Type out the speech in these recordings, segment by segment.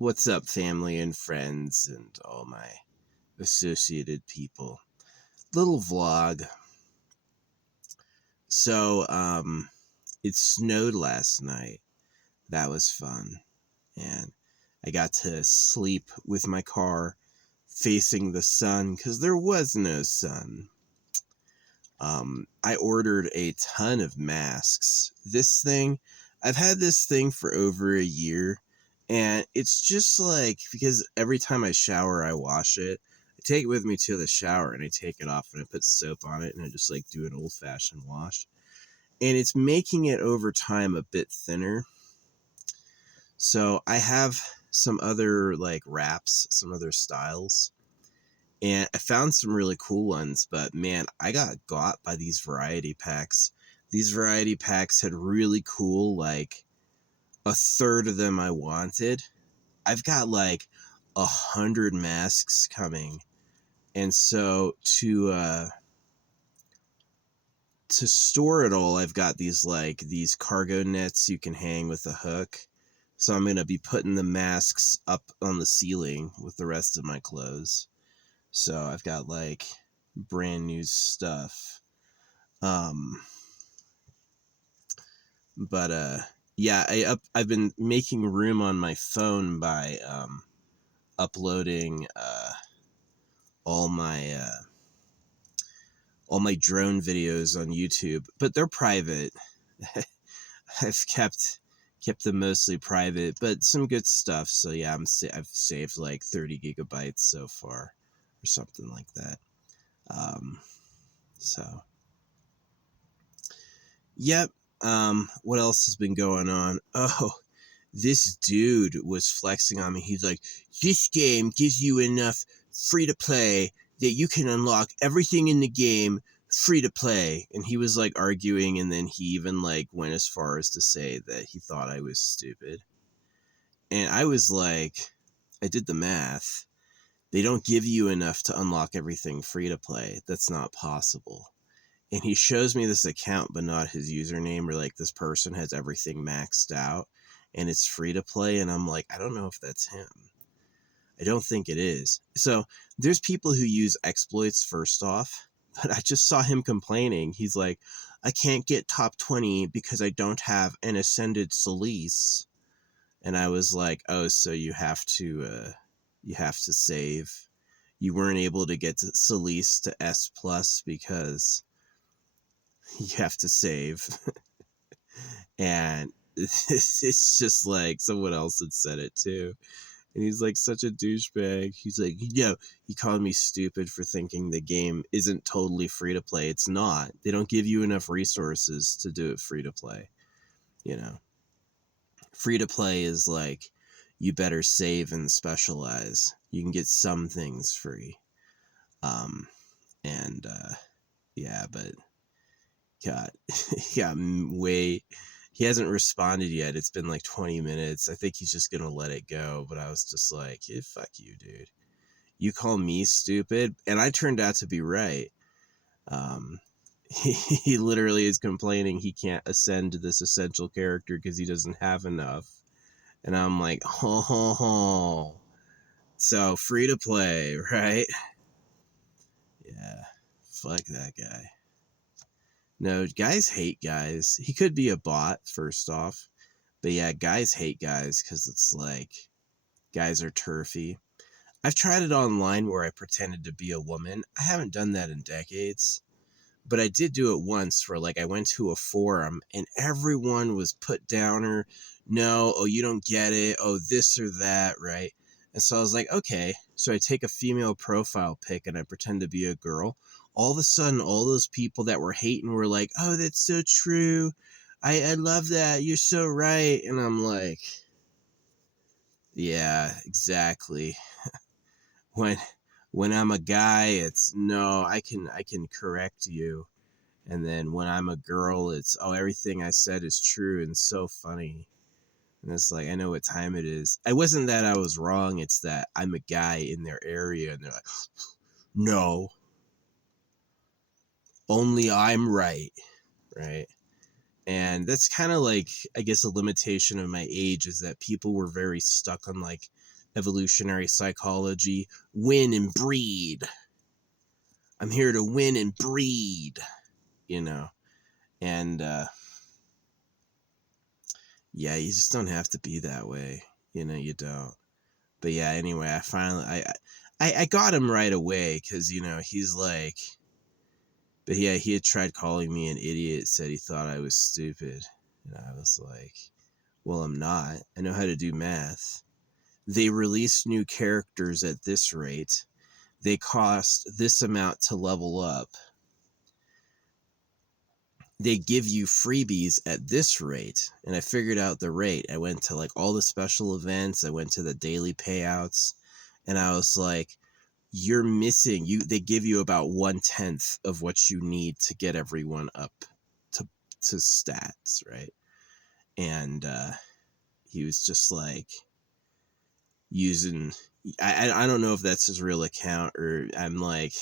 What's up, family and friends, and all my associated people? Little vlog. So, it snowed last night. That was fun. And I got to sleep with my car facing the sun because there was no sun. I ordered a ton of masks. I've had this thing for over a year, and it's just like, because every time I shower, I wash it. I take it with me to the shower and I take it off and I put soap on it and I just like do an old fashioned wash. And it's making it over time a bit thinner. So I have some other like wraps, some other styles. And I found some really cool ones, but man, I got by these variety packs. These variety packs had really cool, like a third of them I wanted. I've got like 100 masks coming. And so to store it all, I've got these cargo nets you can hang with a hook. So I'm gonna be putting the masks up on the ceiling with the rest of my clothes. So I've got like brand new stuff. Um, but yeah, I've been making room on my phone by uploading all my uh, all my drone videos on YouTube, but they're private. I've kept them mostly private, but some good stuff. So yeah, I've saved like 30 gigabytes so far, or something like that. Um, so yep. What else has been going on? Oh, this dude was flexing on me. He's like, this game gives you enough free to play that you can unlock everything in the game free to play. And he was like arguing, and then he even like went as far as to say that he thought I was stupid. And I was like, I did the math. They don't give you enough to unlock everything free to play. That's not possible. And he shows me this account, but not his username, or like this person has everything maxed out and it's free to play. And I'm like, I don't know if that's him. I don't think it is. So there's people who use exploits first off, but I just saw him complaining. He's like, I can't get top 20 because I don't have an Ascended Solis. And I was like, oh, so you have to save. You weren't able to get to Solis to S plus because you have to save. And it's just like someone else had said it too. And he's like such a douchebag. He's like, he called me stupid for thinking the game isn't totally free to play. It's not. They don't give you enough resources to do it free to play. Free to play is like, you better save and specialize. You can get some things free. And yeah, but God, yeah, he hasn't responded yet. It's been like 20 minutes. I think he's just gonna let it go. But I was just like, fuck you, dude. You call me stupid, and I turned out to be right. He literally is complaining he can't ascend to this essential character because he doesn't have enough. And I'm like, ho. So free to play, right? Yeah, fuck that guy. No, guys hate guys. He could be a bot, first off. But yeah, guys hate guys because it's like, guys are turfy. I've tried it online where I pretended to be a woman. I haven't done that in decades. But I did do it once where like I went to a forum and everyone was put downer. No, oh, you don't get it. Oh, this or that, right? And so I was like, okay. So I take a female profile pic and I pretend to be a girl. All of a sudden, all those people that were hating were like, oh, that's so true. I love that. You're so right. And I'm like, yeah, exactly. When I'm a guy, it's no, I can correct you. And then when I'm a girl, it's, oh, everything I said is true and so funny. And it's like, I know what time it is. It wasn't that I was wrong. It's that I'm a guy in their area. And they're like, no, only I'm right. Right. And that's kind of like, I guess, a limitation of my age is that people were very stuck on like evolutionary psychology, win and breed. I'm here to win and breed, you know. And yeah, you just don't have to be that way. You know, you don't. But yeah, anyway, I finally I got him right away because, you know, he's like, but yeah, he had tried calling me an idiot, said he thought I was stupid. And I was like, well, I'm not. I know how to do math. They release new characters at this rate. They cost this amount to level up. They give you freebies at this rate. And I figured out the rate. I went to like all the special events. I went to the daily payouts. And I was like, you're missing. They give you about 1/10 of what you need to get everyone up to stats, right? And he was just like using, I don't know if that's his real account, or I'm like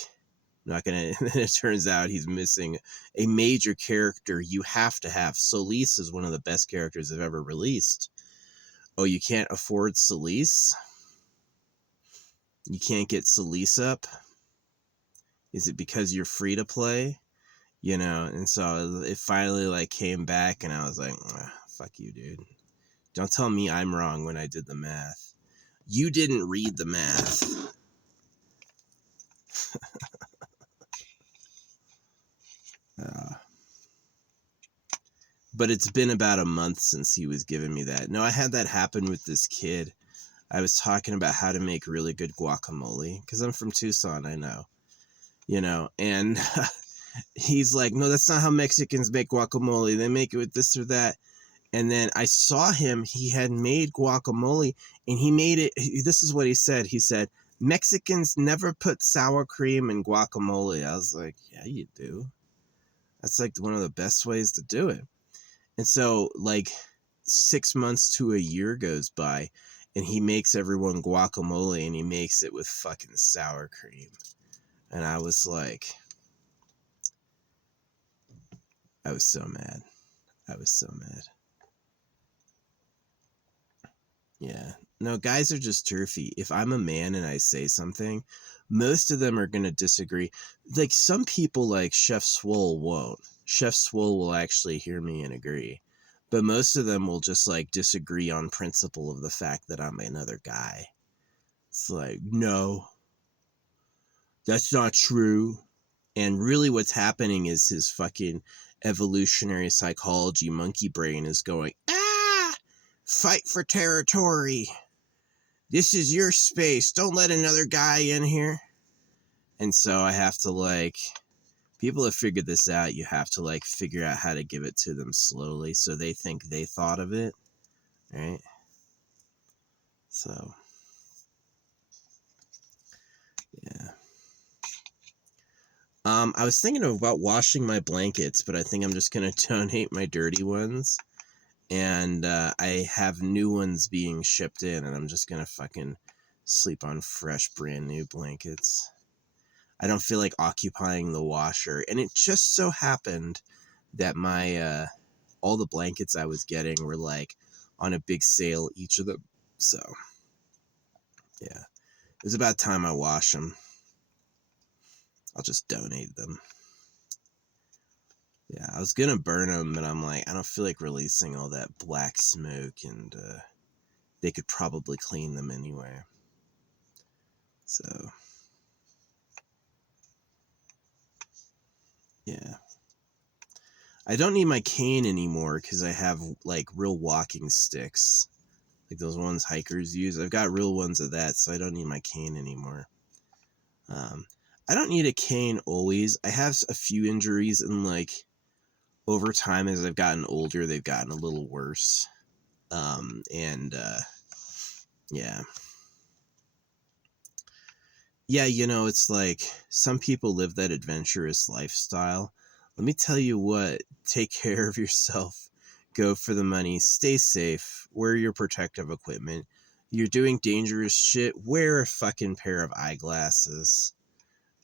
not gonna. It turns out he's missing a major character you have to have. Solis is one of the best characters they've ever released. Oh, you can't afford Solis? You can't get Solis up? Is it because you're free to play? You know, and so it finally like came back, and I was like, fuck you, dude. Don't tell me I'm wrong when I did the math. You didn't read the math. But it's been about a month since he was giving me that. No, I had that happen with this kid. I was talking about how to make really good guacamole, because I'm from Tucson, I know. You know, and he's like, no, that's not how Mexicans make guacamole. They make it with this or that. And then I saw him, he had made guacamole, and he made it, this is what he said. He said, Mexicans never put sour cream in guacamole. I was like, yeah, you do. That's like one of the best ways to do it. And so like 6 months to a year goes by, and he makes everyone guacamole, and he makes it with fucking sour cream. And I was like, I was so mad. I was so mad. Yeah. No, guys are just turfy. If I'm a man and I say something, most of them are going to disagree. Like some people like Chef Swole won't. Chef Swole will actually hear me and agree. But most of them will just like disagree on principle of the fact that I'm another guy. It's like, no, that's not true. And really what's happening is his fucking evolutionary psychology monkey brain is going, fight for territory. This is your space. Don't let another guy in here. And so I have to like, people have figured this out. You have to like figure out how to give it to them slowly so they think they thought of it. Right? So, yeah. I was thinking about washing my blankets, but I think I'm just going to donate my dirty ones. And I have new ones being shipped in, and I'm just going to fucking sleep on fresh, brand new blankets. I don't feel like occupying the washer. And it just so happened that my, all the blankets I was getting were like on a big sale, each of them. So, yeah. It was about time I wash them. I'll just donate them. Yeah, I was gonna burn them, but I'm like, I don't feel like releasing all that black smoke, and they could probably clean them anyway. So, yeah. I don't need my cane anymore because I have like real walking sticks, like those ones hikers use. I've got real ones of that, so I don't need my cane anymore. I don't need a cane always. I have a few injuries, and like over time as I've gotten older, they've gotten a little worse. Yeah. Yeah, you know, it's like some people live that adventurous lifestyle. Let me tell you what, take care of yourself. Go for the money. Stay safe. Wear your protective equipment. You're doing dangerous shit. Wear a fucking pair of eyeglasses.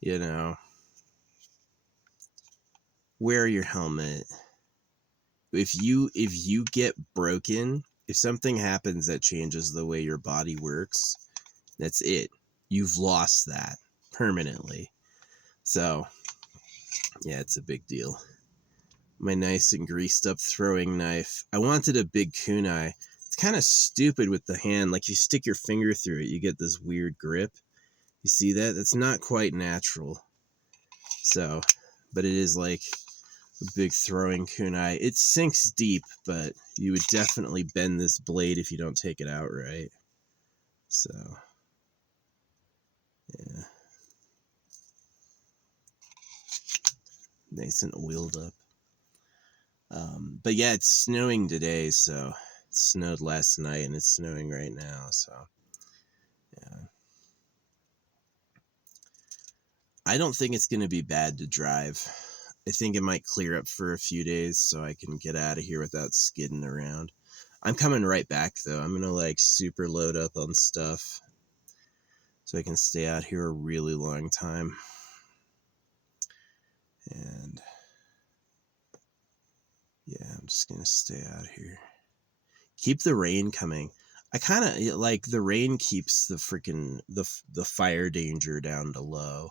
You know, wear your helmet. If you get broken, if something happens that changes the way your body works, That's it. You've lost that permanently. So, yeah, it's a big deal. My nice and greased up throwing knife. I wanted a big kunai. It's kind of stupid with the hand. Like, you stick your finger through it, you get this weird grip. You see that? That's not quite natural. So, but it is like a big throwing kunai. It sinks deep, but you would definitely bend this blade if you don't take it out right. So, yeah. Nice and oiled up. But yeah, it's snowing today, so it snowed last night and it's snowing right now, so yeah. I don't think it's going to be bad to drive. I think it might clear up for a few days so I can get out of here without skidding around. I'm coming right back though. I'm going to like super load up on stuff so I can stay out here a really long time. And yeah, I'm just going to stay out here. Keep the rain coming. I kind of like the rain keeps the freaking the fire danger down to low.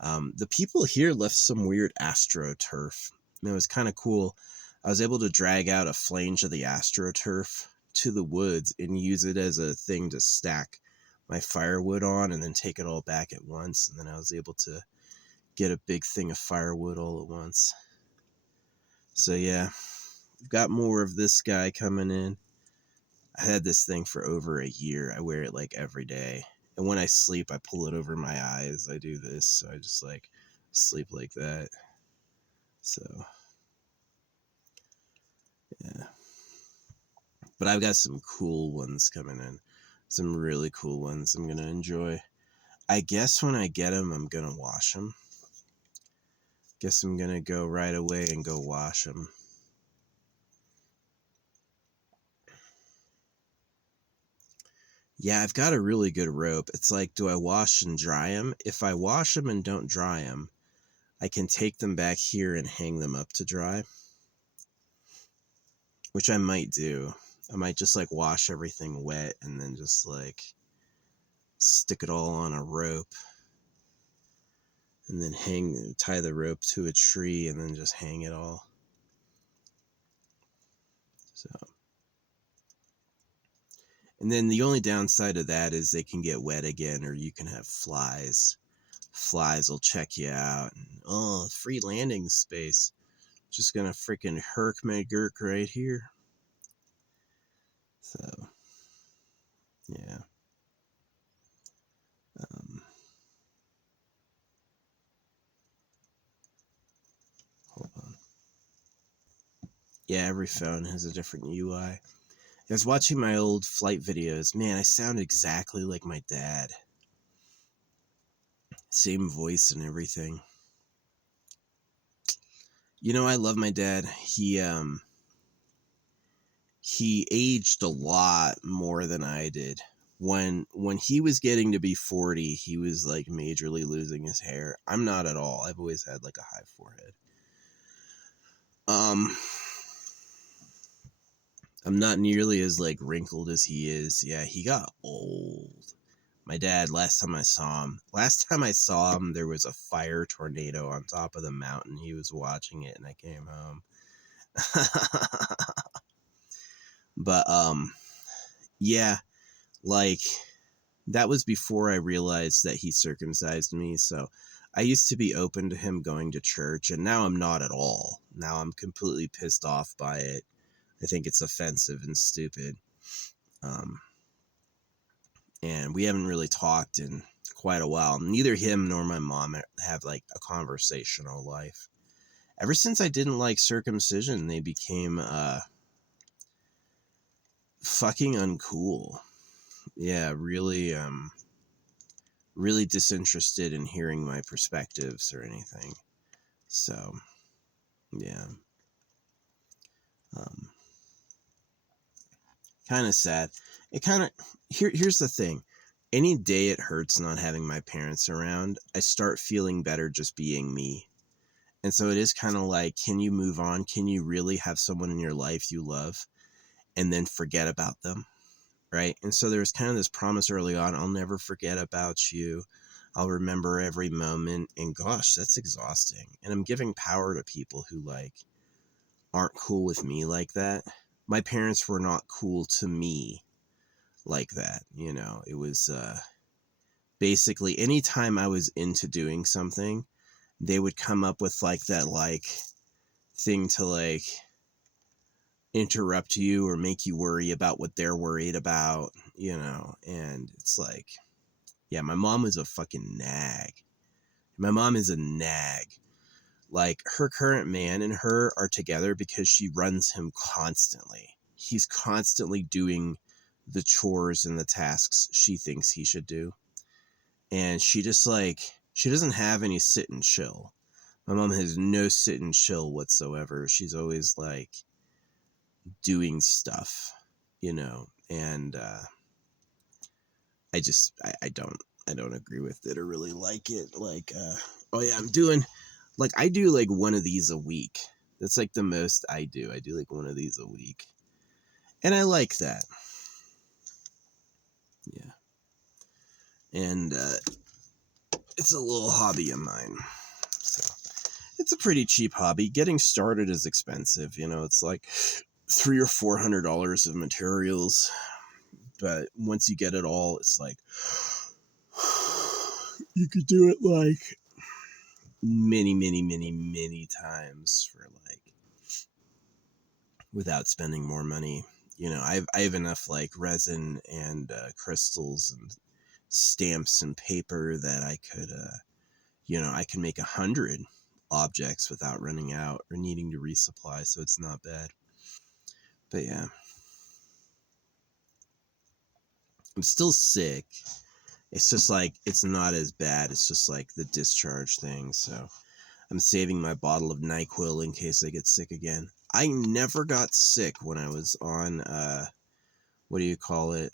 The people here left some weird AstroTurf. It was kind of cool. I was able to drag out a flange of the AstroTurf to the woods and use it as a thing to stack my firewood on and then take it all back at once. And then I was able to get a big thing of firewood all at once. So yeah, I've got more of this guy coming in. I had this thing for over a year. I wear it like every day. And when I sleep, I pull it over my eyes. I do this. So I just like sleep like that. So, yeah. But I've got some cool ones coming in. Some really cool ones I'm going to enjoy. I guess when I get them, I'm going to wash them. Guess I'm going to go right away and go wash them. Yeah, I've got a really good rope. It's like, do I wash and dry them? If I wash them and don't dry them, I can take them back here and hang them up to dry. Which I might do. I might just like wash everything wet and then just like stick it all on a rope. And then tie the rope to a tree and then just hang it all. So. And then the only downside of that is they can get wet again, or you can have flies. Flies will check you out. And, oh, free landing space. Just gonna freaking herk my gurk right here. So, yeah. Hold on. Yeah, every phone has a different UI. I was watching my old flight videos. Man, I sound exactly like my dad. Same voice and everything. You know, I love my dad. He aged a lot more than I did. When he was getting to be 40, he was like majorly losing his hair. I'm not at all. I've always had like a high forehead. I'm not nearly as like wrinkled as he is. Yeah, he got old. My dad, last time I saw him, there was a fire tornado on top of the mountain. He was watching it and I came home. But yeah, like that was before I realized that he circumcised me. So I used to be open to him going to church, and now I'm not at all. Now I'm completely pissed off by it. I think it's offensive and stupid. And we haven't really talked in quite a while. Neither him nor my mom have like a conversational life. Ever since I didn't like circumcision, they became fucking uncool. Yeah, really really disinterested in hearing my perspectives or anything. So, yeah. Kind of sad. It kind of here's the thing. Any day it hurts not having my parents around, I start feeling better just being me. And so it is kind of like, can you move on? Can you really have someone in your life you love and then forget about them? right? And so there's kind of this promise early on, I'll never forget about you. I'll remember every moment. And gosh, that's exhausting. And I'm giving power to people who like aren't cool with me like that. My parents were not cool to me like that. You know, it was basically anytime I was into doing something, they would come up with like that like thing to like interrupt you or make you worry about what they're worried about, you know. And it's like, yeah, my mom is a fucking nag. My mom is a nag. Like, her current man and her are together because she runs him constantly. He's constantly doing the chores and the tasks she thinks he should do. And she just like, she doesn't have any sit and chill. My mom has no sit and chill whatsoever. She's always like doing stuff, you know. And I don't agree with it or really like it. Like, oh yeah, I do like one of these a week. That's like the most I do. I do like one of these a week. And I like that. Yeah. And it's a little hobby of mine. So it's a pretty cheap hobby. Getting started is expensive, you know, it's like $300 or $400 of materials. But once you get it all, it's like you could do it like many times for like without spending more money. You know, I have enough like resin and crystals and stamps and paper that I could you know, I can make 100 objects without running out or needing to resupply, so it's not bad. But yeah, I'm still sick. It's just like, it's not as bad. It's just like the discharge thing. So I'm saving my bottle of NyQuil in case I get sick again. I never got sick when I was on, what do you call it?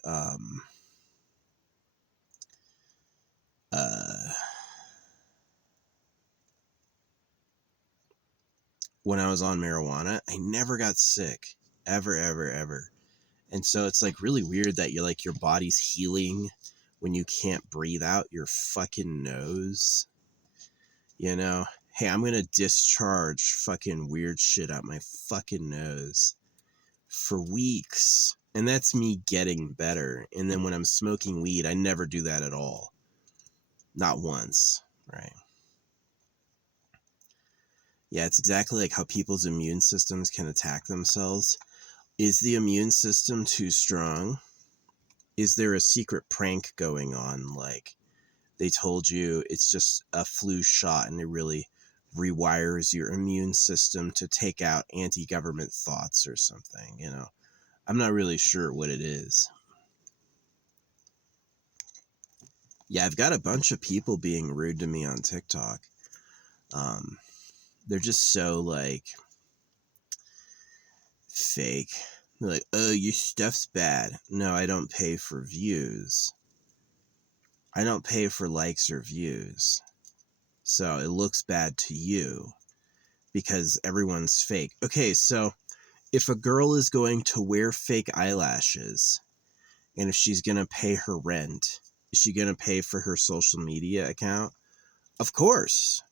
When I was on marijuana, I never got sick. Ever. And so it's like really weird that you're like, your body's healing when you can't breathe out your fucking nose. You know? Hey, I'm gonna discharge fucking weird shit out my fucking nose for weeks. And that's me getting better. And then when I'm smoking weed, I never do that at all. Not once, right? Yeah, it's exactly like how people's immune systems can attack themselves. Is the immune system too strong? Is there a secret prank going on? Like, they told you it's just a flu shot and it really rewires your immune system to take out anti-government thoughts or something, you know? I'm not really sure what it is. Yeah, I've got a bunch of people being rude to me on TikTok. They're just so like fake. They're like, oh, your stuff's bad. No, I don't pay for views. I don't pay for likes or views. So it looks bad to you because everyone's fake. Okay, so if a girl is going to wear fake eyelashes and if she's going to pay her rent, is she going to pay for her social media account? Of course,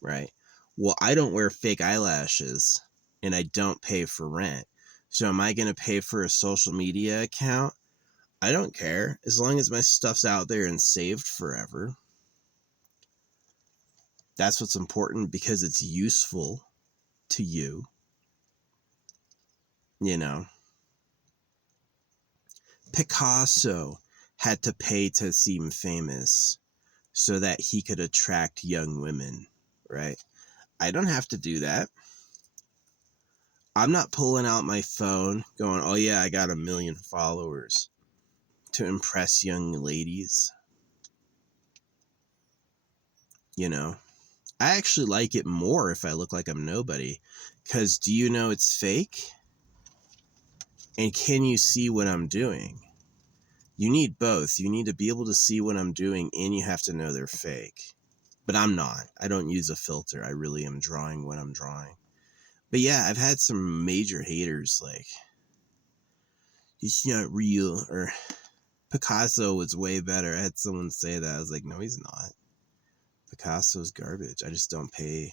right? Well, I don't wear fake eyelashes and I don't pay for rent. So am I going to pay for a social media account? I don't care as long as my stuff's out there and saved forever. That's what's important because it's useful to you. You know, Picasso had to pay to seem famous so that he could attract young women, right? I don't have to do that. I'm not pulling out my phone going, oh yeah, I got 1 million followers to impress young ladies. You know, I actually like it more if I look like I'm nobody. Because do you know it's fake? And can you see what I'm doing? You need both. You need to be able to see what I'm doing and you have to know they're fake. But I'm not. I don't use a filter. I really am drawing what I'm drawing. But yeah, I've had some major haters like, it's not real. Or Picasso was way better. I had someone say that. I was like, no, he's not. Picasso's garbage. I just don't pay.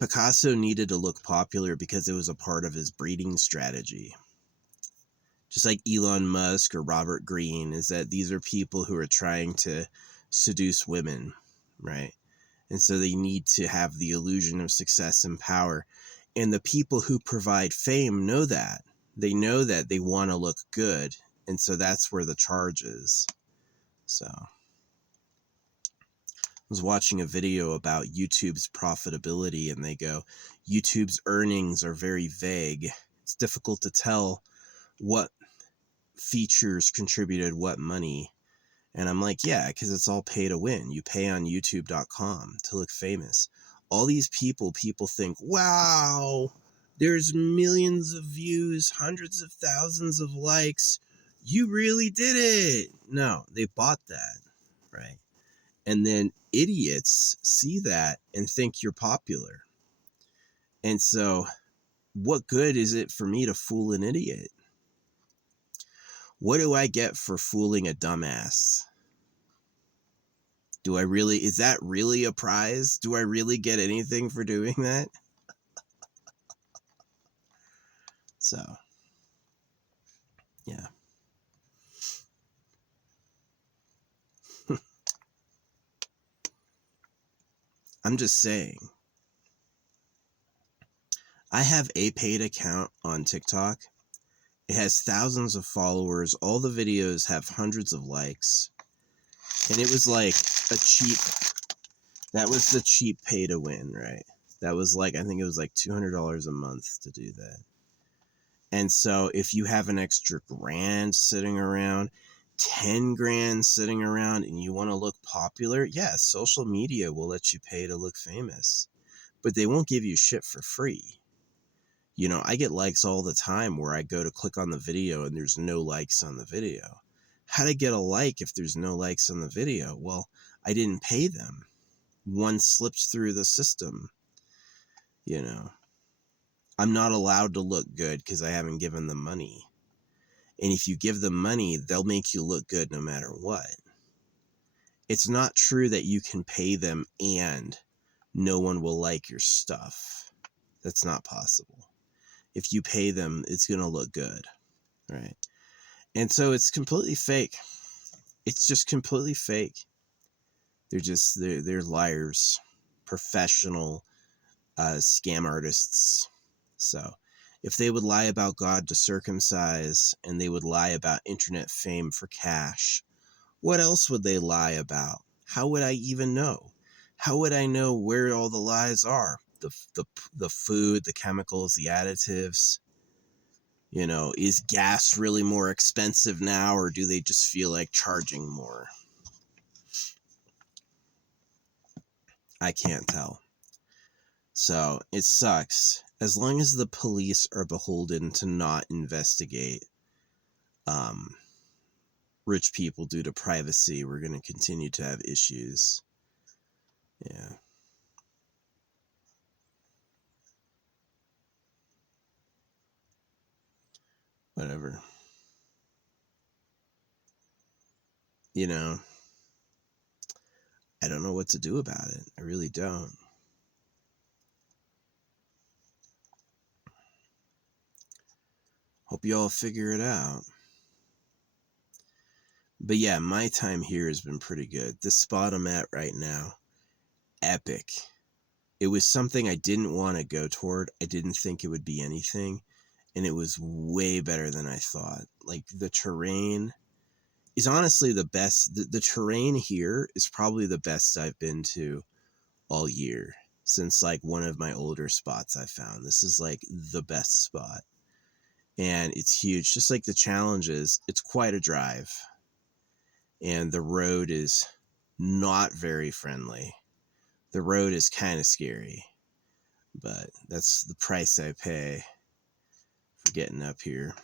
Picasso needed to look popular because it was a part of his breeding strategy. Just like Elon Musk or Robert Greene, is that these are people who are trying to seduce women, right? And so they need to have the illusion of success and power. And the people who provide fame know that. They know that they want to look good. And so that's where the charge is. So I was watching a video about YouTube's profitability, and they go, YouTube's earnings are very vague. It's difficult to tell what features contributed what money. And I'm like, yeah, because it's all pay to win. You pay on youtube.com to look famous. All these people think, wow, there's millions of views, hundreds of thousands of likes. You really did it. No, they bought that, right? And then idiots see that and think you're popular. And so what good is it for me to fool an idiot? What do I get for fooling a dumbass? Is that really a prize? Do I really get anything for doing that? So, yeah. I'm just saying. I have a paid account on TikTok. It has thousands of followers. All the videos have hundreds of likes. And it was like that was the cheap pay to win, right? That was like, I think it was like $200 a month to do that. And so if you have an extra grand sitting around, 10 grand sitting around, and you want to look popular, yeah, social media will let you pay to look famous, but they won't give you shit for free. You know, I get likes all the time where I go to click on the video and there's no likes on the video. How to get a like if there's no likes on the video? Well, I didn't pay them. One slipped through the system. You know, I'm not allowed to look good because I haven't given them money. And if you give them money, they'll make you look good no matter what. It's not true that you can pay them and no one will like your stuff. That's not possible. If you pay them, it's going to look good, right? And so it's completely fake. It's just completely fake. They're liars, professional scam artists. So if they would lie about God to circumcise, and they would lie about internet fame for cash, what else would they lie about? How would I even know? How would I know where all the lies are? The food, the chemicals, the additives. You know, is gas really more expensive now, or do they just feel like charging more? I can't tell. So it sucks. As long as the police are beholden to not investigate rich people due to privacy, we're going to continue to have issues. Yeah. Whatever. You know, I don't know what to do about it. I really don't. Hope you all figure it out. But yeah, my time here has been pretty good. This spot I'm at right now, epic. It was something I didn't want to go toward. I didn't think it would be anything. And it was way better than I thought. Like, the terrain is honestly the best. The terrain here is probably the best I've been to all year, since like one of my older spots I found. This is like the best spot. And it's huge. Just like the challenges, it's quite a drive. And the road is not very friendly. The road is kind of scary. But that's the price I pay for getting up here.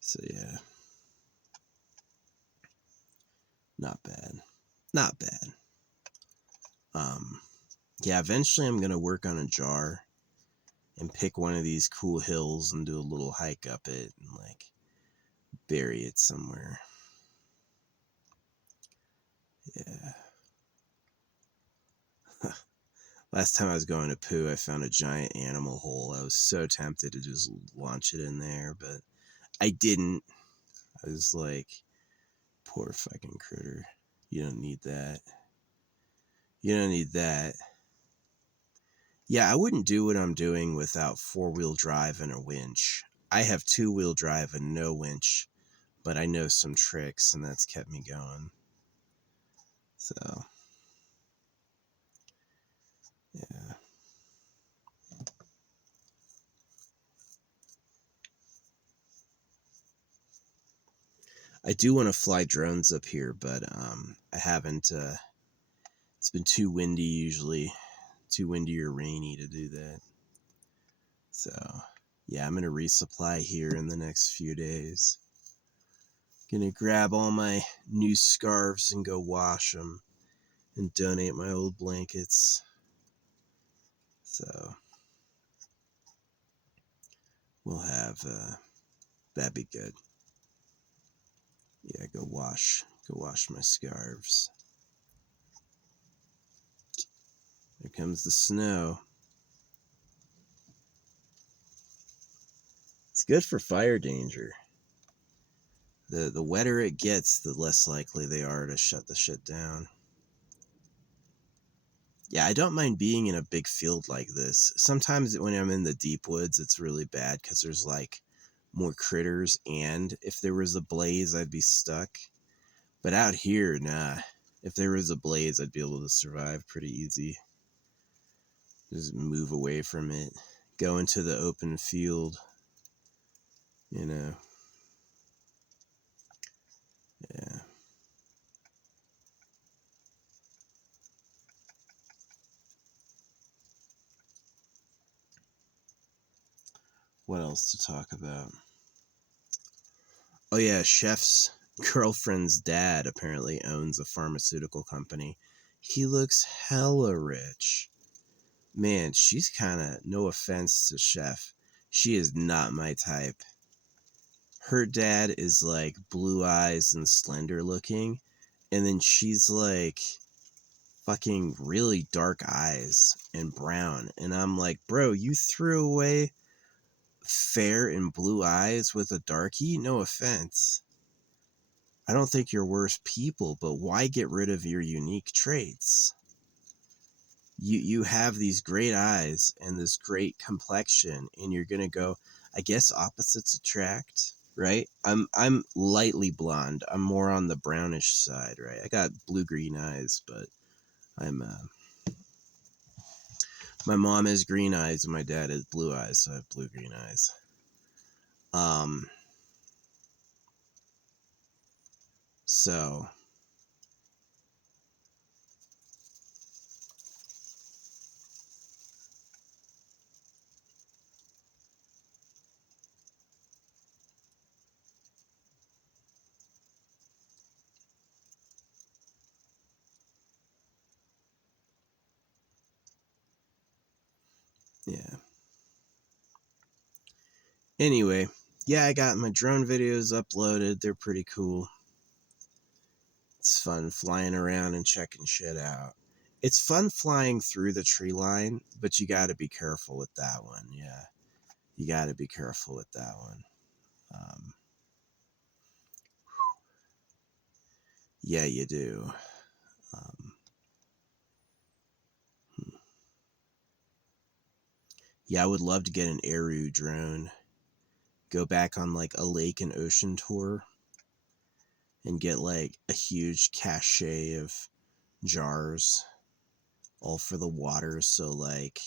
So yeah. Not bad. Not bad. Yeah, eventually I'm going to work on a jar. and pick one of these cool hills and do a little hike up it and like bury it somewhere. Yeah. Last time I was going to poo, I found a giant animal hole. I was so tempted to just launch it in there, but I didn't. I was like, poor fucking critter. You don't need that. You don't need that. Yeah, I wouldn't do what I'm doing without 4-wheel drive and a winch. I have 2-wheel drive and no winch, but I know some tricks, and that's kept me going. So, yeah. I do want to fly drones up here, but I haven't. It's been too windy usually, too windy or rainy to do that. So, yeah, I'm going to resupply here in the next few days. Gonna grab all my new scarves and go wash them and donate my old blankets. So, we'll have, that'd be good. Yeah, go wash my scarves. Here comes the snow. It's good for fire danger. The wetter it gets, the less likely they are to shut the shit down. Yeah, I don't mind being in a big field like this. Sometimes when I'm in the deep woods, it's really bad because there's like more critters, and if there was a blaze, I'd be stuck. But out here, nah. If there was a blaze, I'd be able to survive pretty easy. Just move away from it. Go into the open field. You know. Yeah. What else to talk about? Oh yeah, Chef's girlfriend's dad apparently owns a pharmaceutical company. He looks hella rich. Man, she's kind of, no offense to Chef, she is not my type. Her dad is like blue eyes and slender looking, and then she's like fucking really dark eyes and brown. And I'm like, bro, you threw away fair and blue eyes with a darkie? No offense. I don't think you're worse people, but why get rid of your unique traits? You have these great eyes and this great complexion, and you're gonna go, I guess opposites attract, right? I'm lightly blonde. I'm more on the brownish side, right? I got blue-green eyes, but I'm my mom has green eyes and my dad has blue eyes, so I have blue-green eyes. So yeah. Anyway, yeah, I got my drone videos uploaded. They're pretty cool. It's fun flying around and checking shit out. It's fun flying through the tree line, but you got to be careful with that one. Yeah, you got to be careful with that one. Yeah, you do. Yeah, I would love to get an Aru drone. Go back on like a lake and ocean tour and get like a huge cache of jars all for the water. So like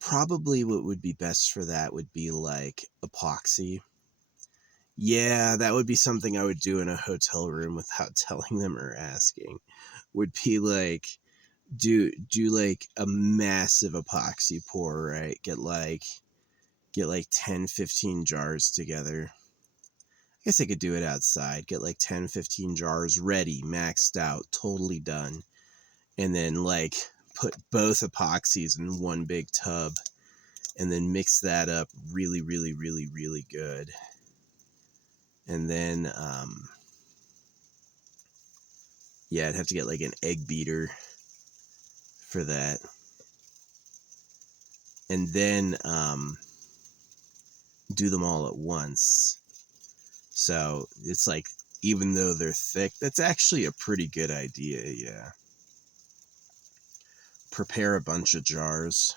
probably what would be best for that would be like epoxy. Yeah, that would be something I would do in a hotel room without telling them or asking. Would be like do like a massive epoxy pour, right? Get like 10, 15 jars together. I guess I could do it outside. Get like 10, 15 jars ready, maxed out, totally done. And then like put both epoxies in one big tub and then mix that up really, really, really, really good. And then, yeah, I'd have to get like an egg beater for that. And then do them all at once. So it's like, even though they're thick, that's actually a pretty good idea, yeah. Prepare a bunch of jars.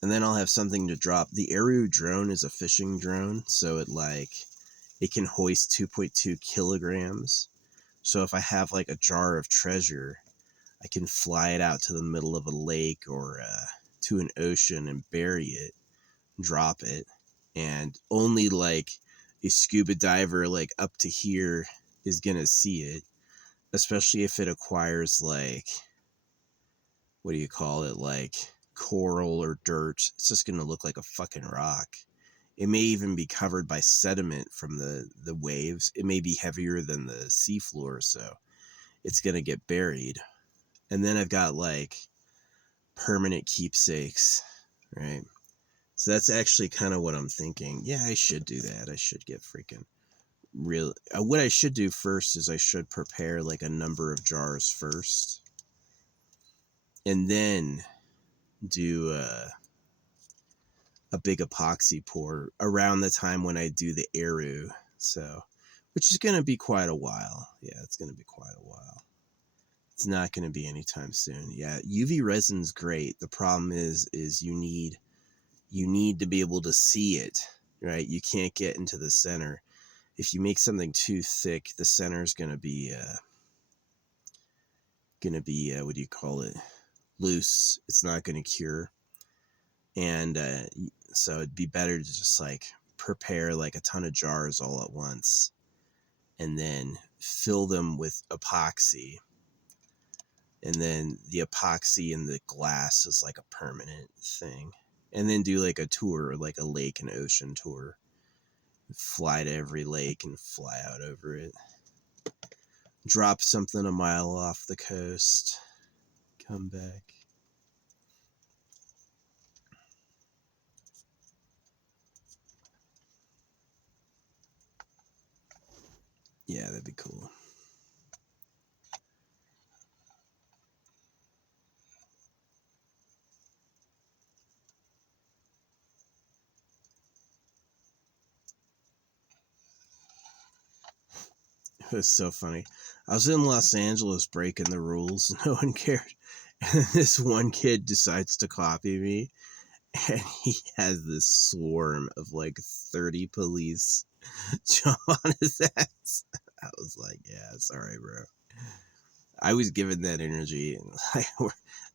And then I'll have something to drop. The Eru drone is a fishing drone, so it can hoist 2.2 kilograms. So if I have like a jar of treasure, I can fly it out to the middle of a lake or to an ocean and bury it, drop it, and only like a scuba diver like up to here is gonna see it, especially if it acquires like, what do you call it, like coral or dirt. It's just gonna look like a fucking rock. It may even be covered by sediment from the waves. It may be heavier than the seafloor, so it's gonna get buried. And then I've got like permanent keepsakes, right? So that's actually kind of what I'm thinking. Yeah, I should do that. I should get freaking real. What I should do first is I should prepare like a number of jars first, and then do a big epoxy pour around the time when I do the Eru. So, which is going to be quite a while. Yeah, it's going to be quite a while. It's not going to be anytime soon. Yeah, UV resin's great. The problem is you need to be able to see it, right? You can't get into the center. If you make something too thick, the center is going to be what do you call it? Loose. It's not going to cure. And so it'd be better to just like prepare like a ton of jars all at once and then fill them with epoxy. And then the epoxy in the glass is like a permanent thing. And then do like a tour, like a lake and ocean tour. Fly to every lake and fly out over it. Drop something a mile off the coast. Come back. Yeah, that'd be cool. It was so funny. I was in Los Angeles breaking the rules. No one cared. And this one kid decides to copy me. And he has this swarm of like 30 police jump on his ass. I was like, yeah, sorry, bro. I was given that energy.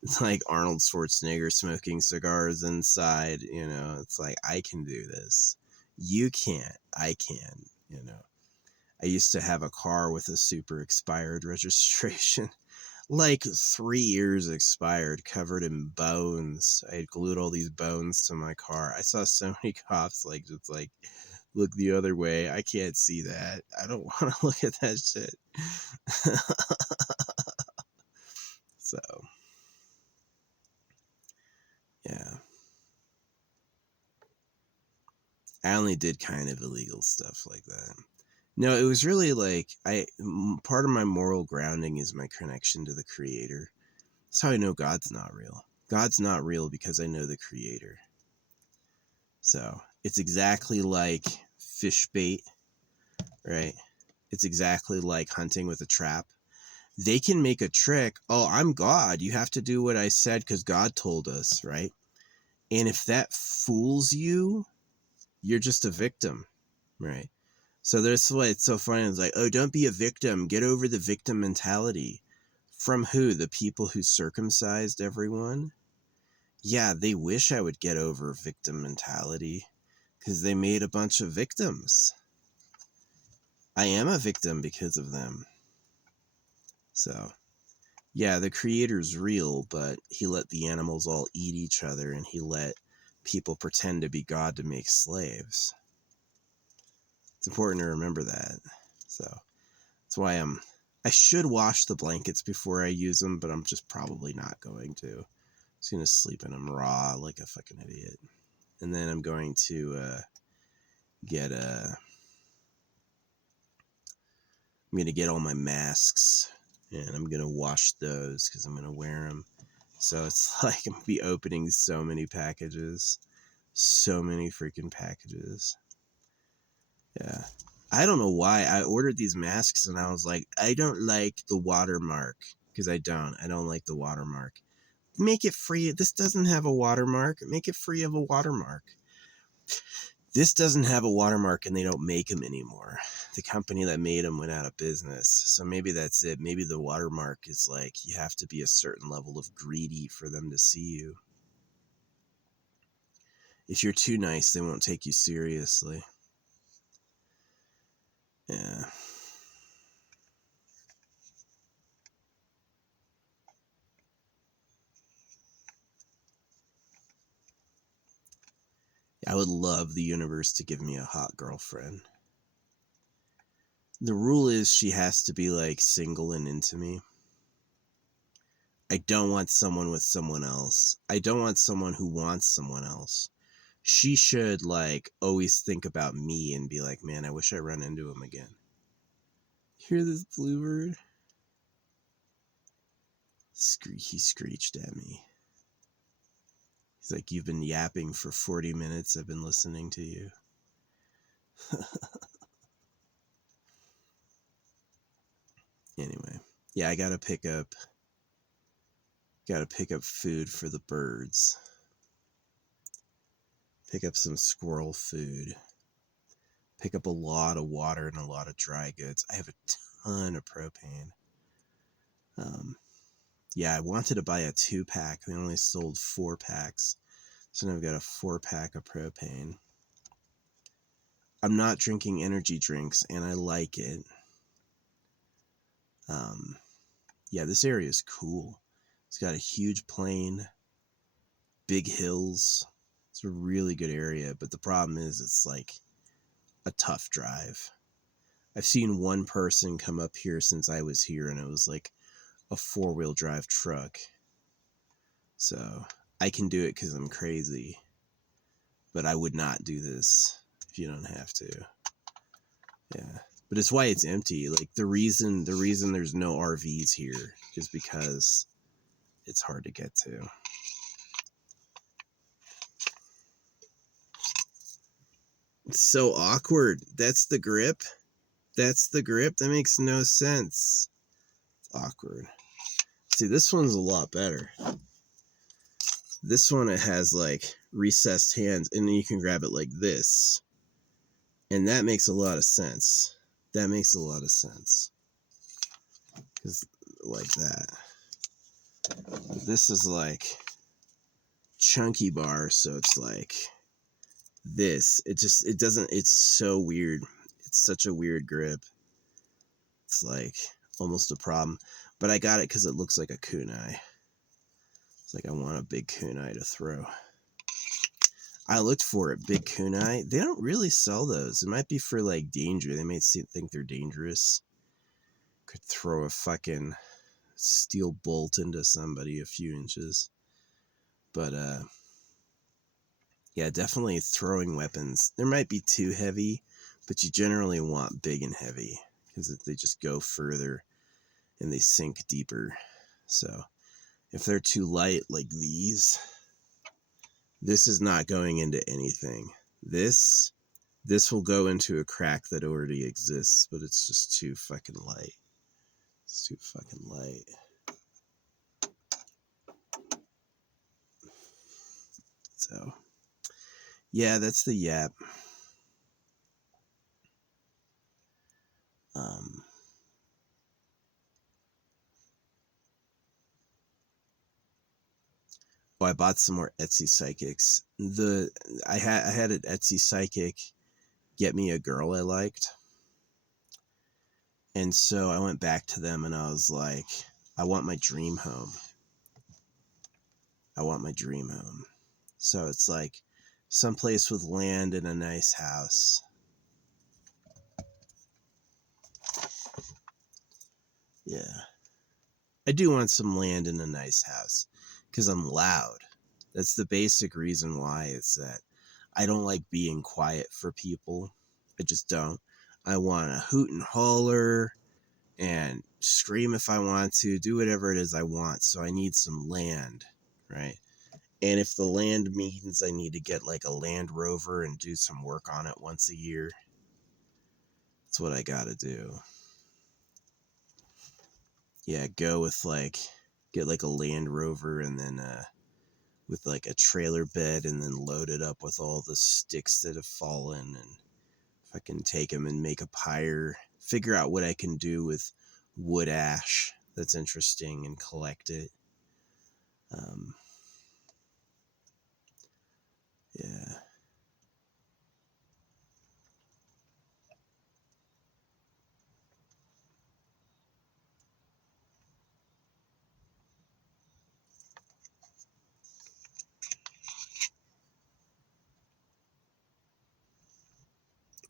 It's like Arnold Schwarzenegger smoking cigars inside. You know, it's like, I can do this. You can't. I can, you know. I used to have a car with a super expired registration. Like 3 years expired, covered in bones. I had glued all these bones to my car. I saw so many cops like just like look the other way. I can't see that. I don't want to look at that shit. So, yeah. I only did kind of illegal stuff like that. No, it was really like part of my moral grounding is my connection to the creator. That's how I know God's not real. God's not real because I know the creator. So it's exactly like fish bait, right? It's exactly like hunting with a trap. They can make a trick. Oh, I'm God. You have to do what I said because God told us, right? And if that fools you, you're just a victim, right? So that's why it's so funny. It's like, oh, don't be a victim. Get over the victim mentality. From who? The people who circumcised everyone? Yeah, they wish I would get over victim mentality because they made a bunch of victims. I am a victim because of them. So, yeah, the creator's real, but he let the animals all eat each other and he let people pretend to be God to make slaves. It's important to remember that. So, that's why I should wash the blankets before I use them, but I'm just probably not going to. I'm just going to sleep in them raw like a fucking idiot. and then I'm going to get I'm gonna get all my masks, and I'm gonna wash those because I'm gonna wear them. So it's like I'm gonna be opening so many packages, so many freaking packages. Yeah. I don't know why I ordered these masks and I was like, I don't like the watermark, because I don't like the watermark. Make it free. This doesn't have a watermark. Make it free of a watermark. This doesn't have a watermark and they don't make them anymore. The company that made them went out of business. So maybe that's it. Maybe the watermark is like you have to be a certain level of greedy for them to see you. If you're too nice, they won't take you seriously. Yeah. I would love the universe to give me a hot girlfriend. The rule is she has to be like single and into me. I don't want someone with someone else. I don't want someone who wants someone else. She should like always think about me and be like, man, I wish I run into him again. Hear this bluebird? He screeched at me. He's like, you've been yapping for 40 minutes. I've been listening to you. Anyway, yeah, I gotta pick up food for the birds. Pick up some squirrel food. Pick up a lot of water and a lot of dry goods. I have a ton of propane. Yeah, I wanted to buy a 2-pack. They only sold 4 packs. So now I've got a 4-pack of propane. I'm not drinking energy drinks, and I like it. Yeah, this area is cool. It's got a huge plain, big hills. It's a really good area, but the problem is it's like a tough drive. I've seen one person come up here since I was here, and it was like a 4-wheel drive truck. So I can do it because I'm crazy, but I would not do this if you don't have to. Yeah, but it's why it's empty. Like the reason there's no RVs here is because it's hard to get to. It's so awkward. That's the grip. That makes no sense. It's awkward. See, this one's a lot better. This one, it has like recessed hands, and then you can grab it like this. And that makes a lot of sense. Because like that. This is like chunky bar, so it's like this. It doesn't, it's so weird. It's such a weird grip. It's like almost a problem. But I got it because it looks like a kunai. It's like I want a big kunai to throw. I looked for it, big kunai. They don't really sell those. It might be for like danger. They may think they're dangerous. Could throw a fucking steel bolt into somebody a few inches. But yeah, definitely throwing weapons. They might be too heavy, but you generally want big and heavy because they just go further and they sink deeper. So if they're too light like these, this is not going into anything. This will go into a crack that already exists, but it's just too fucking light. It's too fucking light. So yeah, that's the yap. Oh, I bought some more Etsy psychics. I had an Etsy psychic get me a girl I liked, and so I went back to them and I was like, I want my dream home. So it's like someplace with land and a nice house. Yeah. I do want some land and a nice house because I'm loud. That's the basic reason why. It's that I don't like being quiet for people. I just don't. I want to hoot and holler and scream if I want to, do whatever it is I want. So I need some land, right? And if the land means I need to get like a Land Rover and do some work on it once a year, that's what I gotta do. Yeah, go with like, get like a Land Rover and then with like a trailer bed and then load it up with all the sticks that have fallen, and if I can take them and make a pyre, figure out what I can do with wood ash that's interesting and collect it. Yeah.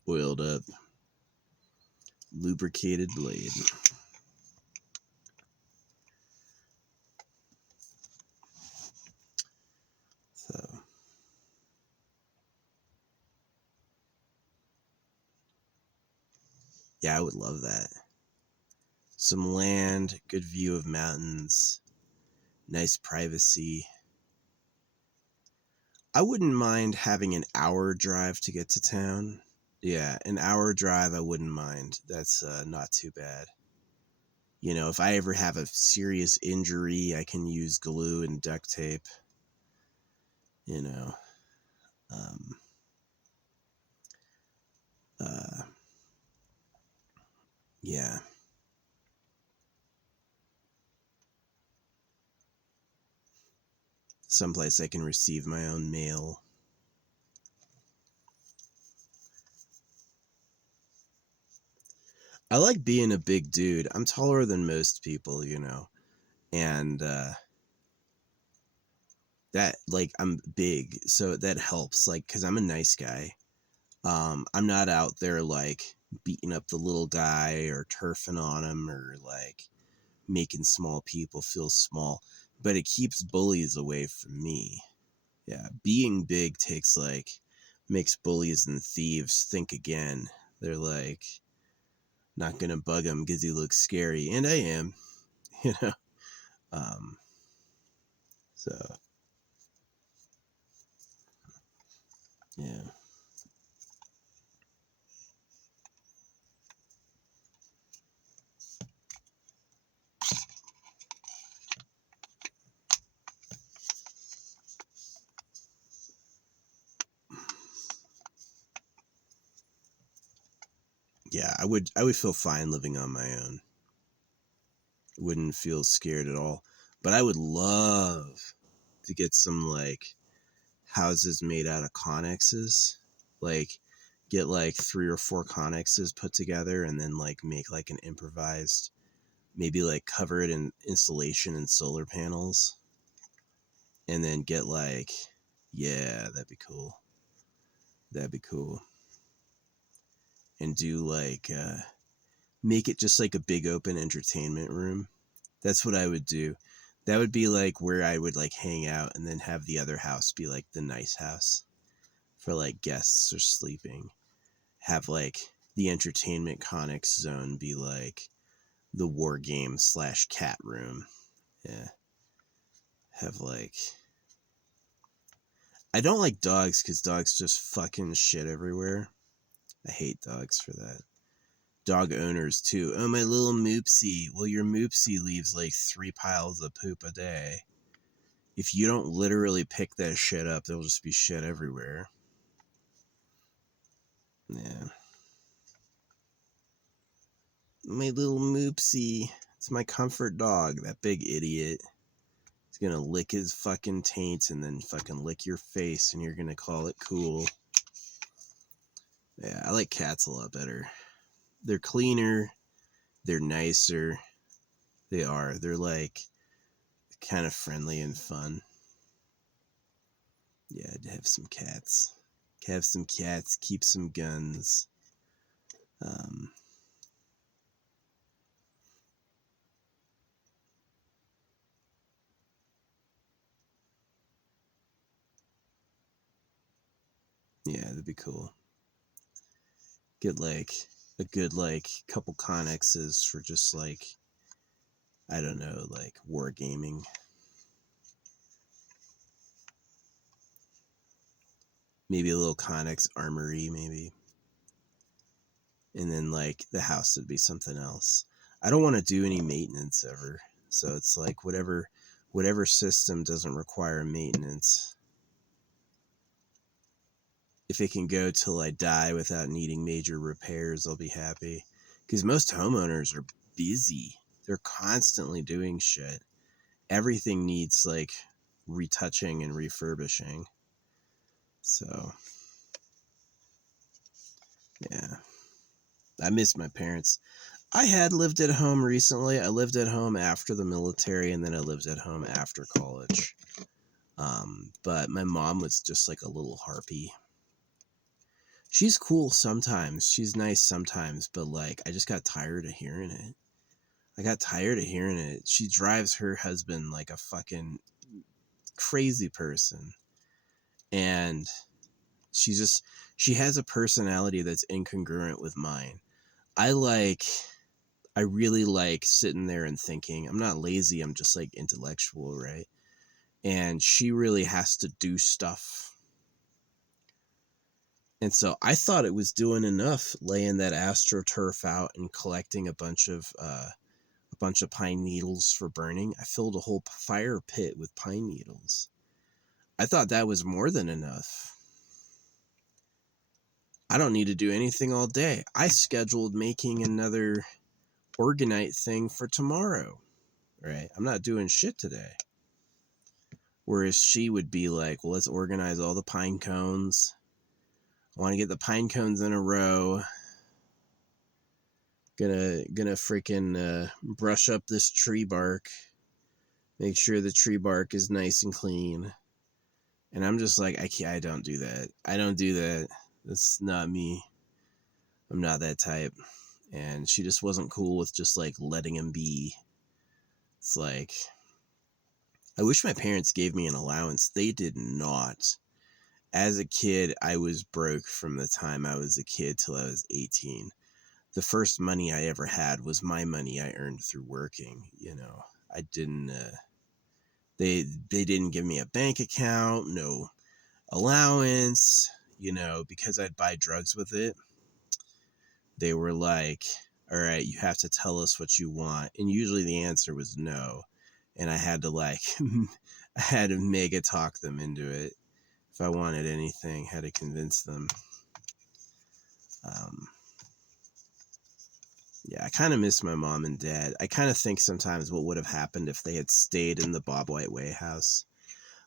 Oiled up, lubricated blade. So, yeah, I would love that. Some land, good view of mountains, nice privacy. I wouldn't mind having an hour drive to get to town. Yeah, an hour drive I wouldn't mind. That's not too bad. You know, if I ever have a serious injury, I can use glue and duct tape. You know, um, uh, yeah. Someplace I can receive my own mail. I like being a big dude. I'm taller than most people, you know, and that, like, I'm big, so that helps, like, because I'm a nice guy. I'm not out there like beating up the little guy or turfing on him or like making small people feel small, but it keeps bullies away from me. Yeah, being big takes like makes bullies and thieves think again. They're like not gonna bug him because he looks scary, and I am, you know. Um, so yeah. Yeah, I would feel fine living on my own. Wouldn't feel scared at all. But I would love to get some like houses made out of connexes. Like get like 3 or 4 connexes put together and then like make like an improvised, maybe like cover it in insulation and solar panels. And then get like, yeah, that'd be cool. That'd be cool. And do like make it just like a big open entertainment room. That's what I would do. That would be like where I would like hang out, and then have the other house be like the nice house for like guests or sleeping. Have like the entertainment conics zone be like the war game / cat room. Yeah. Have like, I don't like dogs because dogs just fucking shit everywhere. I hate dogs for that. Dog owners too. Oh, my little Moopsie. Well, your Moopsie leaves like 3 piles of poop a day. If you don't literally pick that shit up, there'll just be shit everywhere. Yeah. My little Moopsie. It's my comfort dog, that big idiot. He's gonna lick his fucking taint and then fucking lick your face, and you're gonna call it cool. Yeah, I like cats a lot better. They're cleaner, they're nicer. They are. They're like kind of friendly and fun. Yeah, to have some cats. Have some cats, keep some guns. Um, Yeah, that'd be cool. Get like a good like couple connexes for just like, I don't know, like wargaming. Maybe a little Connex armory, maybe. And then like the house would be something else. I don't want to do any maintenance ever. So it's like whatever system doesn't require maintenance. If it can go till I die without needing major repairs, I'll be happy. Because most homeowners are busy. They're constantly doing shit. Everything needs like retouching and refurbishing. So, yeah. I miss my parents. I had lived at home recently. I lived at home after the military, and then I lived at home after college. But my mom was just like a little harpy. She's cool sometimes. She's nice sometimes, but like I just got tired of hearing it. I got tired of hearing it. She drives her husband like a fucking crazy person. And she has a personality that's incongruent with mine. I really like sitting there and thinking. I'm not lazy, I'm just like intellectual, right? And she really has to do stuff. And so I thought it was doing enough laying that AstroTurf out and collecting a bunch of pine needles for burning. I filled a whole fire pit with pine needles. I thought that was more than enough. I don't need to do anything all day. I scheduled making another Orgonite thing for tomorrow, right? I'm not doing shit today. Whereas she would be like, well, let's organize all the pine cones. I want to get the pine cones in a row. Gonna freaking brush up this tree bark. Make sure the tree bark is nice and clean. And I'm just like, I don't do that. I don't do that. That's not me. I'm not that type. And she just wasn't cool with just like letting him be. It's like, I wish my parents gave me an allowance. They did not. As a kid, I was broke from the time I was a kid till I was 18. The first money I ever had was my money I earned through working. You know, I didn't, they didn't give me a bank account, no allowance, you know, because I'd buy drugs with it. They were like, all right, you have to tell us what you want. And usually the answer was no. And I had to like, I had to mega talk them into it. If I wanted anything, I had to convince them. Yeah, I kind of miss my mom and dad. I kind of think sometimes what would have happened if they had stayed in the Bob White Way house.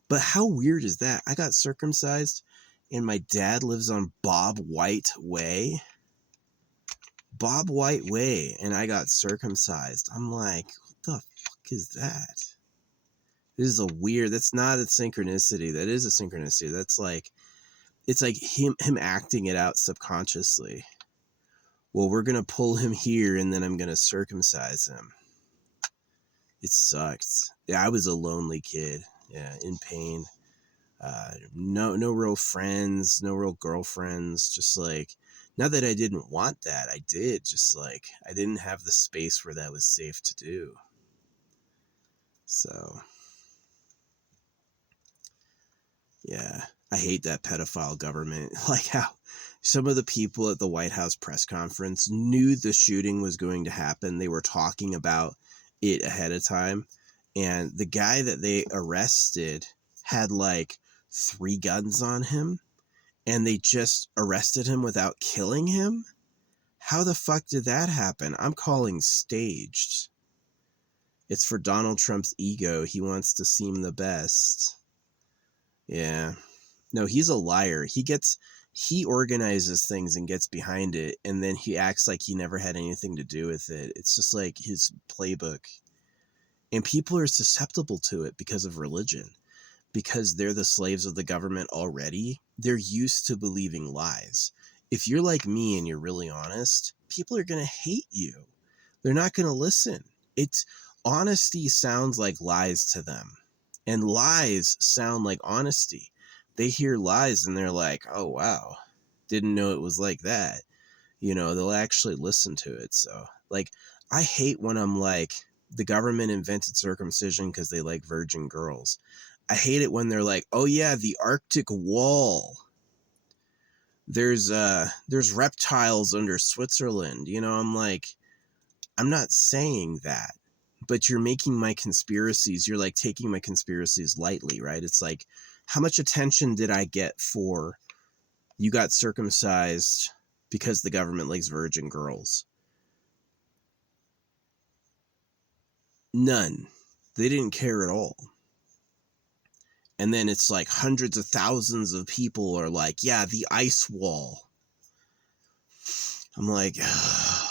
But how weird is that? I got circumcised and my dad lives on Bob White Way. Bob White Way, and I got circumcised. I'm like, what the fuck is that? This is a weird, that's not a synchronicity. That is a synchronicity. That's like, it's like him acting it out subconsciously. Well, we're going to pull him here and then I'm going to circumcise him. It sucked. Yeah, I was a lonely kid. Yeah, in pain. No real friends, no real girlfriends. Just like, not that I didn't want that. I did. Just like, I didn't have the space where that was safe to do. So, yeah, I hate that pedophile government. Like how some of the people at the White House press conference knew the shooting was going to happen. They were talking about it ahead of time. And the guy that they arrested had like 3 guns on him. And they just arrested him without killing him? How the fuck did that happen? I'm calling staged. It's for Donald Trump's ego. He wants to seem the best. Yeah. No, he's a liar. He organizes things and gets behind it, and then he acts like he never had anything to do with it. It's just like his playbook. And people are susceptible to it because of religion. Because they're the slaves of the government already, they're used to believing lies. If you're like me and you're really honest, people are going to hate you. They're not going to listen. Honesty sounds like lies to them. And lies sound like honesty. they hear lies and they're like, oh, wow, didn't know it was like that. They'll actually listen to it. So, like, I hate when I'm like, the government invented circumcision because they like virgin girls. I hate it when they're like, oh, yeah, the Arctic wall. There's reptiles under Switzerland. I'm like, I'm not saying that, but you're making my conspiracies, you're like taking my conspiracies lightly, right? It's like, how much attention did I get for you got circumcised because the government likes virgin girls? None. They didn't care at all. And then it's like hundreds of thousands of people are like, yeah, the ice wall. I'm like, guys.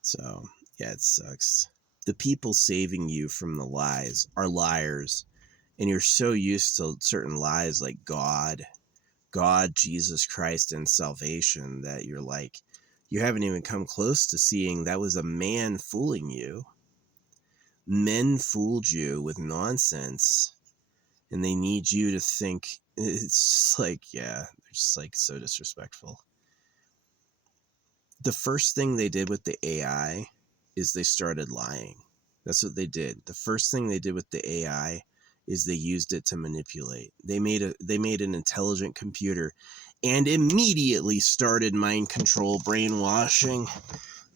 So, yeah, it sucks. The people saving you from the lies are liars. And you're so used to certain lies like God, Jesus Christ, and salvation that you're like, you haven't even come close to seeing that was a man fooling you. Men fooled you with nonsense, and they need you to think. It's just like, yeah, they're just like so disrespectful. The first thing they did with the AI is they started lying. That's what they did. The first thing they did with the AI is they used it to manipulate. They made an intelligent computer and immediately started mind control, brainwashing,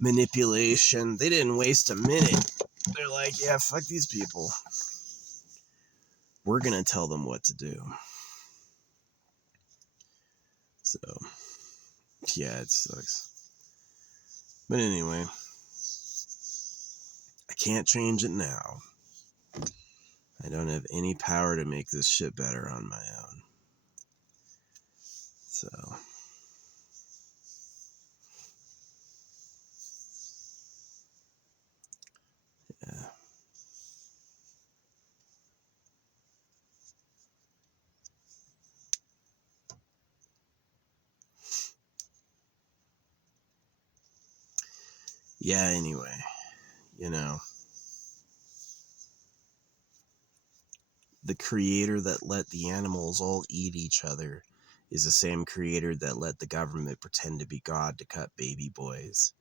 manipulation. They didn't waste a minute. They're like, yeah, fuck these people. We're going to tell them what to do. So, yeah, it sucks. But anyway, I can't change it now. I don't have any power to make this shit better on my own. So, yeah. Yeah, anyway, the creator that let the animals all eat each other is the same creator that let the government pretend to be God to cut baby boys.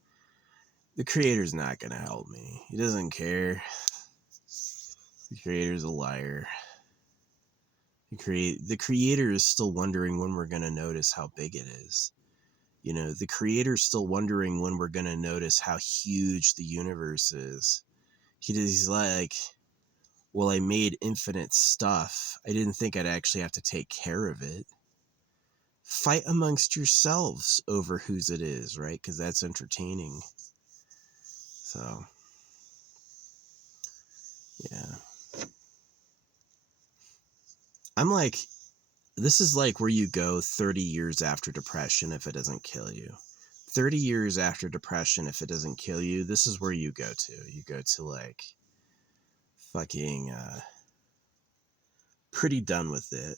The creator's not going to help me. He doesn't care. The creator's a liar. The creator is still wondering when we're going to notice how big it is. The creator's still wondering when we're going to notice how huge the universe is. He's like, well, I made infinite stuff. I didn't think I'd actually have to take care of it. Fight amongst yourselves over whose it is, right? Because that's entertaining. So, yeah. I'm like, this is like where you go 30 years after depression if it doesn't kill you. 30 years after depression, if it doesn't kill you, this is where you go to. You go to like fucking pretty done with it.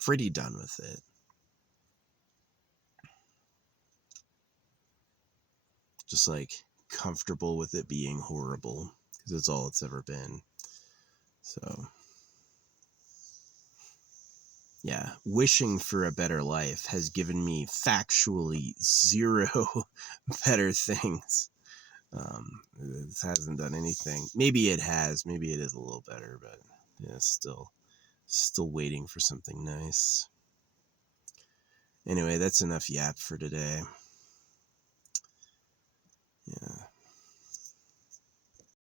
Pretty done with it. Just like comfortable with it being horrible because it's all it's ever been. So, yeah, wishing for a better life has given me factually zero better things. It hasn't done anything. Maybe it has. Maybe it is a little better, but yeah, still waiting for something nice. Anyway, that's enough yap for today.